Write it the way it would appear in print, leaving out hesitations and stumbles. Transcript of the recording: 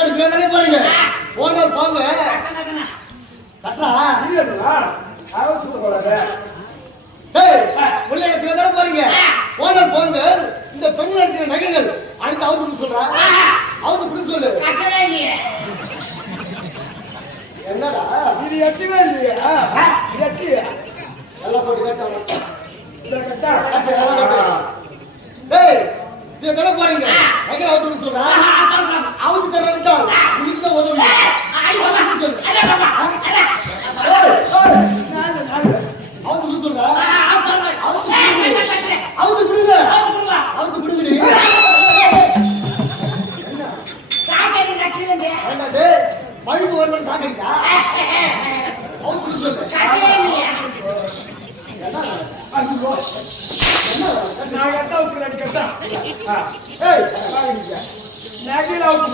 வெளிநாடு தானே போறீங்க போங்க போங்க கட்டா இல்லையா அவன் சுத்த போறாங்க உள்ள இடத்துல தானே போறீங்க போங்க போங்க இந்த பெண்கள் இருக்கிற நகைகள் அடுத்து அவுத்து சொல்றா அவுத்து குடு சொல்லு என்னடா இது எட்டுமே இல்லையா எட்டு எல்லாம் போட்டு கட்டா இத கட்டா இத தட போறீங்க நகை அவுத்து சொல்றா அவுத்து தர விட்டால் உங்களுக்கு தான் உதவி அவுத்து சொல்றா அவுத்து கொடுங்க அவுத்து கொடுங்கடி என்ன சாகரி நக்கிரண்டே என்னது பழுது வரல சாகரிடா அவுத்து சொல்லு என்ன ஐயோ என்ன நான் கட்ட அவுத்து கட்டா ஏய் சாகரிடா நகில அவுத்து